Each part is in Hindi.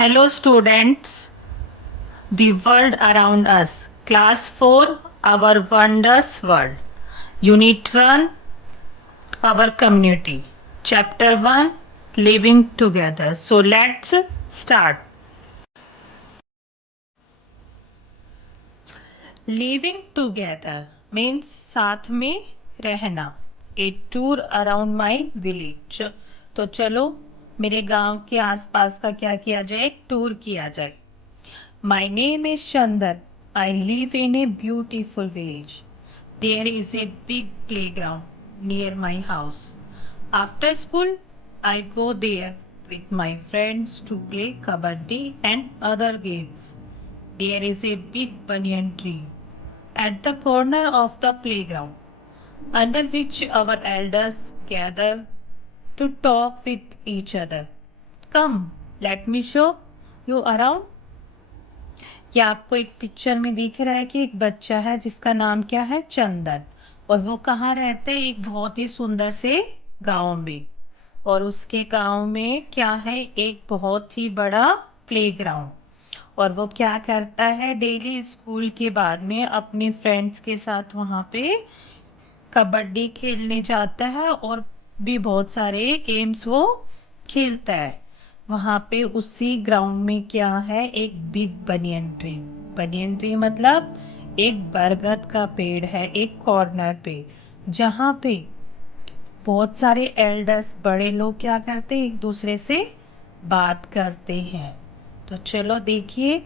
Hello students, the world around us. Class 4, our wonders world. Unit 1, our community. Chapter 1, living together. So let's start. Living together means साथ में रहना. A tour around my village. तो चलो मेरे गांव के आसपास का क्या किया जाए, एक टूर किया जाए. My name is Chandan. I live in a beautiful village. There is a big playground near my house. After school, I go there with my friends to play kabaddi and other games. There is a big banyan tree at the corner of the playground, under which our elders gather to talk with each other. Come, let me show you around. क्या आपको एक पिक्चर में दिख रहा है कि एक बच्चा है जिसका नाम क्या है, चंदन, और वो कहाँ रहते हैं, एक बहुत ही सुंदर से गांव में. और उसके गांव में क्या है, एक बहुत ही बड़ा प्लेग्राउंड. और वो क्या करता है, डेली स्कूल के बाद में अपने फ्रेंड्स के साथ वहाँ पे कबड्डी खेलने जाता है और भी बहुत सारे गेम्स वो खेलता है. वहाँ पे उसी ग्राउंड में क्या है, एक big banyan tree. Banyan tree मतलब एक बरगद का पेड़ है एक कॉर्नर पे, जहाँ पे बहुत सारे एल्डर्स बड़े लोग क्या करते हैं, एक दूसरे से बात करते हैं. तो चलो देखिए.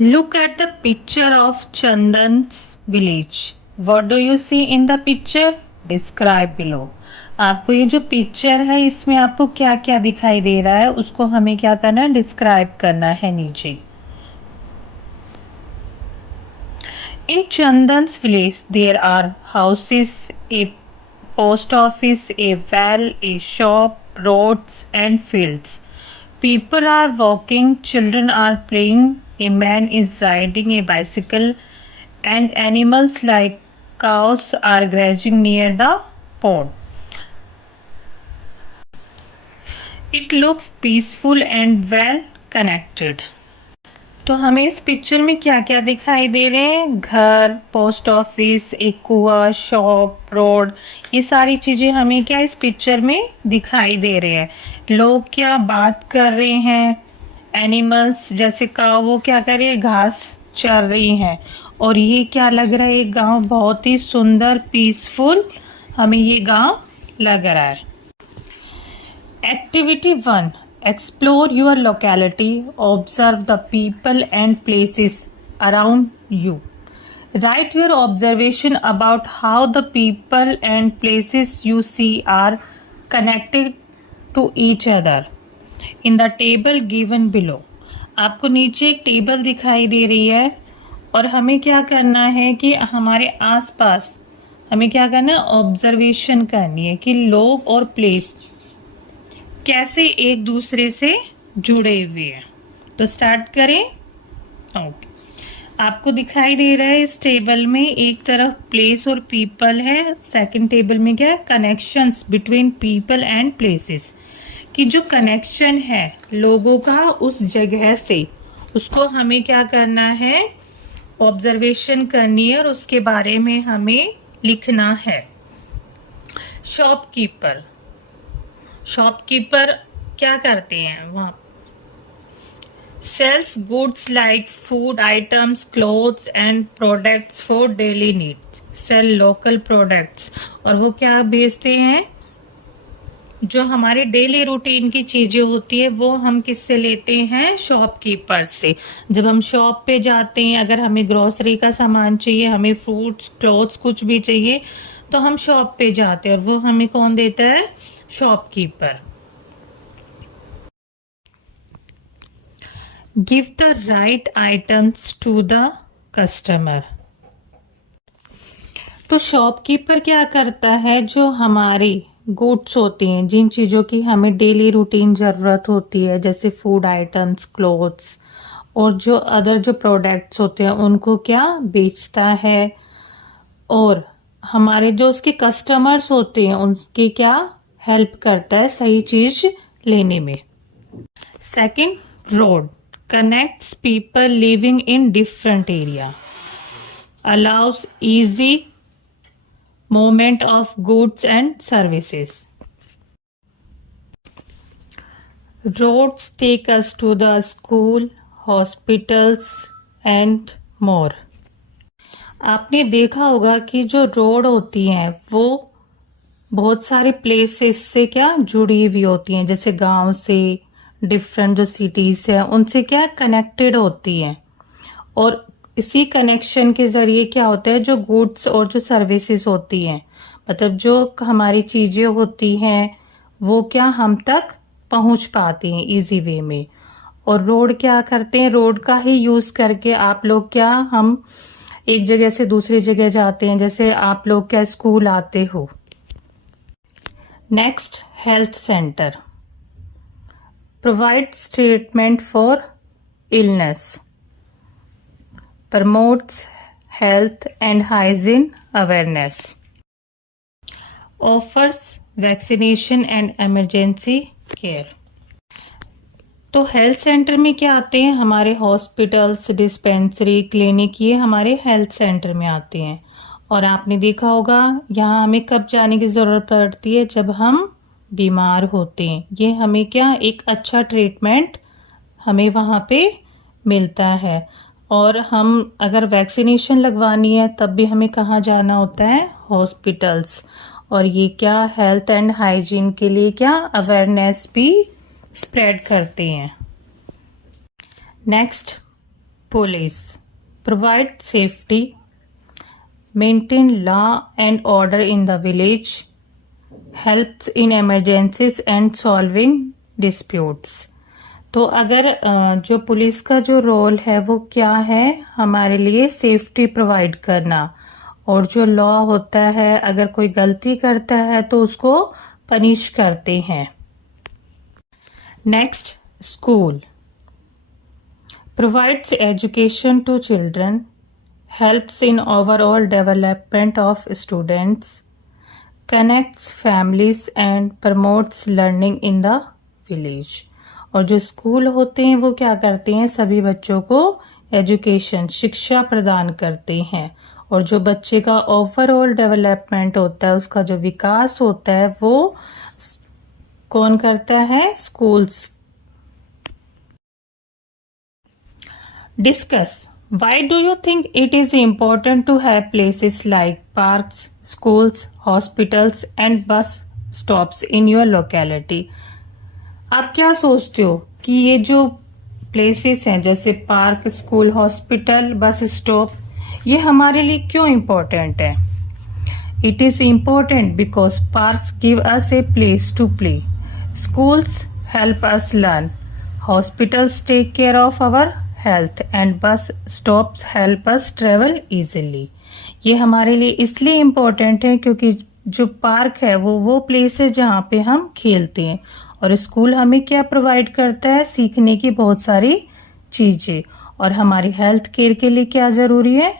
Look at the picture of Chandan's village. What do you see in the picture? Describe below. आपको ये जो पिक्चर है इसमें आपको क्या क्या दिखाई दे रहा है, उसको हमें क्या करना है, डिस्क्राइब करना है नीचे. In Chandan's village there are houses, a post office, a well, a shop, roads and fields. People are walking, children are playing, a man is riding a bicycle, and animals like cows are grazing near the pond. It looks peaceful and well connected. तो हमें इस पिक्चर में क्या क्या दिखाई दे रहे हैं, घर, पोस्ट ऑफिस, एक कुआं, शॉप, रोड, ये सारी चीज़ें हमें क्या इस पिक्चर में दिखाई दे रहे हैं. लोग क्या बात कर रहे हैं, एनिमल्स जैसे काऊ वो क्या कर रही है, घास चर रही हैं. और ये क्या लग रहा है, एक गांव बहुत ही सुंदर पीसफुल हमें ये गांव लग रहा है. Activity 1, explore your locality, observe the people and places around you. Write your observation about how the people and places you see are connected to each other in the table given below. आपको नीचे एक टेबल दिखाई दे रही है और हमें क्या करना है कि हमारे आसपास हमें क्या करना है, ऑब्जर्वेशन करनी है कि लोग और प्लेस कैसे एक दूसरे से जुड़े हुए हैं. तो स्टार्ट करें. ओके. आपको दिखाई दे रहा है इस टेबल में एक तरफ प्लेस और पीपल है, सेकंड टेबल में क्या है, connections between people and places. कि जो कनेक्शन है लोगों का उस जगह से, उसको हमें क्या करना है, ऑब्जर्वेशन करनी है और उसके बारे में हमें लिखना है. शॉपकीपर, शॉपकीपर क्या करते हैं, वहाँ sells goods like food items, clothes and products for daily needs. Sell local products, और वो क्या बेचते हैं, जो हमारे डेली रूटीन की चीजें होती है वो हम किससे लेते हैं, शॉपकीपर से. जब हम शॉप पे जाते हैं, अगर हमें ग्रोसरी का सामान चाहिए, हमें फ्रूट्स, क्लोथ्स कुछ भी चाहिए, तो हम शॉप पे जाते हैं और वो हमें कौन देता है, shopkeeper. Give the right items to the customer. तो शॉपकीपर क्या करता है, जो हमारी गुड्स होती हैं, जिन चीज़ों की हमें डेली रूटीन ज़रूरत होती है, जैसे फूड आइटम्स, क्लोथ्स और जो अदर जो प्रोडक्ट्स होते हैं, उनको क्या बेचता है. और हमारे जो उसके कस्टमर्स होते हैं उनकी क्या हेल्प करता है सही चीज लेने में. Second, road connects people living in different area, allows easy movement of goods and services. Roads take us to the school, hospitals and more. आपने देखा होगा कि जो रोड होती हैं वो बहुत सारे प्लेसेस से क्या जुड़ी हुई होती हैं, जैसे गांव से डिफरेंट जो सिटीज है उनसे क्या कनेक्टेड होती हैं, और इसी कनेक्शन के जरिए क्या होता है जो गुड्स और जो सर्विसेज होती हैं, मतलब जो हमारी चीजें होती हैं वो क्या हम तक पहुंच पाती हैं इजी वे में। और रोड क्या करते हैं, रोड का ही यूज करके आप लोग क्या हम एक जगह से दूसरी जगह जाते हैं, जैसे आप लोग क्या स्कूल आते हो। Next, health centre provides treatment for illness, promotes health and hygiene awareness, offers vaccination and emergency care. तो हेल्थ सेंटर में क्या आते हैं, हमारे हॉस्पिटल्स, डिस्पेंसरी, क्लिनिक, ये हमारे हेल्थ सेंटर में आते हैं। और आपने देखा होगा यहाँ हमें कब जाने की जरूरत पड़ती है, जब हम बीमार होते हैं। ये हमें क्या एक अच्छा ट्रीटमेंट हमें वहाँ पे मिलता है। और हम अगर वैक्सीनेशन लगवानी है तब भी हमें कहाँ जाना होता है, हॉस्पिटल्स। और ये क्या हेल्थ एंड हाइजीन के लिए क्या अवेयरनेस भी स्प्रेड करते हैं। Next, police provide safety, maintain law and order in the village, helps in emergencies and solving disputes. तो अगर जो पुलिस का जो रोल है वो क्या है, हमारे लिए सेफ्टी प्रोवाइड करना, और जो लॉ होता है अगर कोई गलती करता है तो उसको पनिश करते हैं। Next, school provides education to children, helps in overall development of students, connects families and promotes learning in the village। और जो स्कूल होते हैं वो क्या करते हैं, सभी बच्चों को एजुकेशन शिक्षा प्रदान करते हैं, और जो बच्चे का ओवरऑल डेवलपमेंट होता है, उसका जो विकास होता है वो कौन करता है, schools. Discuss. Why do you think it is important to have places like parks, schools, hospitals and bus stops in your locality? आप क्या सोचते हो कि ये जो प्लेसेस हैं जैसे park, school, hospital, bus stop, ये हमारे लिए क्यों इम्पोर्टेंट है? It is important because parks give us a place to play. Schools help us learn. Hospitals take care of our health and bus stops help us travel easily. ये हमारे लिए इसलिए इम्पोर्टेंट है क्योंकि जो पार्क है वो प्लेस है जहाँ पे हम खेलते हैं, और स्कूल हमें क्या प्रोवाइड करता है, सीखने की बहुत सारी चीजें। और हमारी हेल्थ केयर के लिए क्या जरूरी है,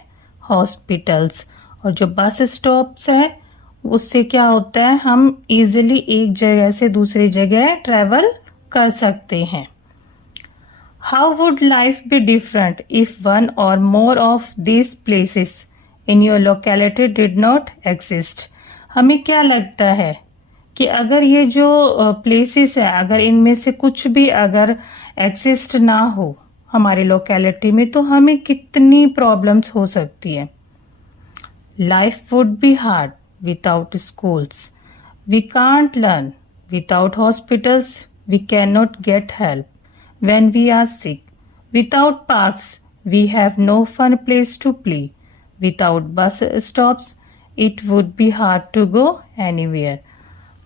हॉस्पिटल्स। और जो बस स्टॉप्स है उससे क्या होता है, हम इजीली एक जगह से दूसरी जगह ट्रेवल कर सकते हैं। How would life be different if one or more of these places in your locality did not exist? हमें क्या लगता है कि अगर ये जो प्लेसेस है, अगर इनमें से कुछ भी अगर एग्जिस्ट ना हो हमारी लोकेलिटी में, तो हमें कितनी प्रॉब्लम्स हो सकती है। Life would be hard without schools, we can't learn without hospitals, we can not get help when we are sick. Without parks, we have no fun place to play. Without bus stops, it would be hard to go anywhere.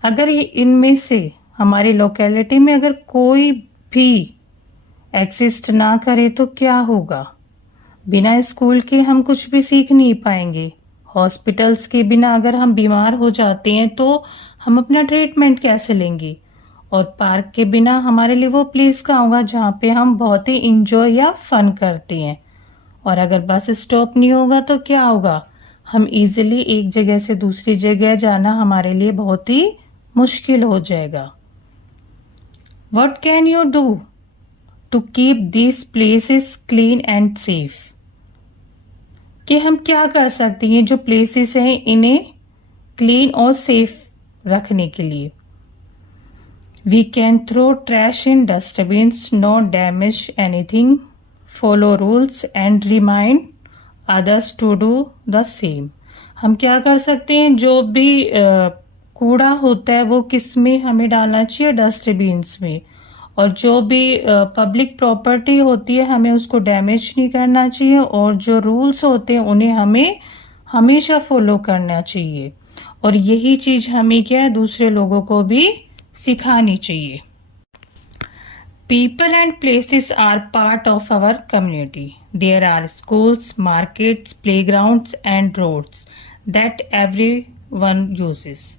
अगर ये इनमें से हमारी लोकेलिटी में अगर कोई भी एग्जिस्ट ना करे तो क्या होगा? बिना स्कूल के हम कुछ भी सीख नहीं पाएंगे। हॉस्पिटल्स के बिना अगर हम बीमार हो जाते हैं तो हम अपना ट्रीटमेंट कैसे लेंगे? और पार्क के बिना हमारे लिए वो प्लेस कहाँ होगा जहाँ पे हम बहुत ही इंजॉय या फन करते हैं? और अगर बस स्टॉप नहीं होगा तो क्या होगा, हम इजीली एक जगह से दूसरी जगह जाना हमारे लिए बहुत ही मुश्किल हो जाएगा। What can you do to keep these places clean and safe. कि हम क्या कर सकते हैं जो प्लेसेस हैं इन्हें क्लीन और सेफ रखने के लिए. We can throw trash in dustbins, not damage anything, follow rules and remind others to do the same. हम क्या कर सकते हैं, जो भी कूड़ा होता है वो किस में हमें डालना चाहिए, डस्टबिन्स में. और जो भी पब्लिक प्रॉपर्टी होती है हमें उसको डैमेज नहीं करना चाहिए, और जो रूल्स होते हैं उन्हें हमें हमेशा फॉलो करना चाहिए. और यही चीज हमें क्या है दूसरे लोगों को भी सिखानी चाहिए. People and places are part of our community. There are schools, markets, playgrounds and roads that everyone uses.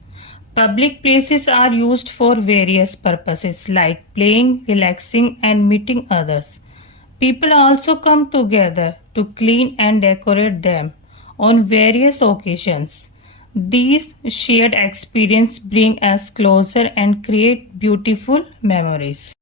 Public places are used for various purposes like playing, relaxing and meeting others. People also come together to clean and decorate them on various occasions. These shared experiences bring us closer and create beautiful memories.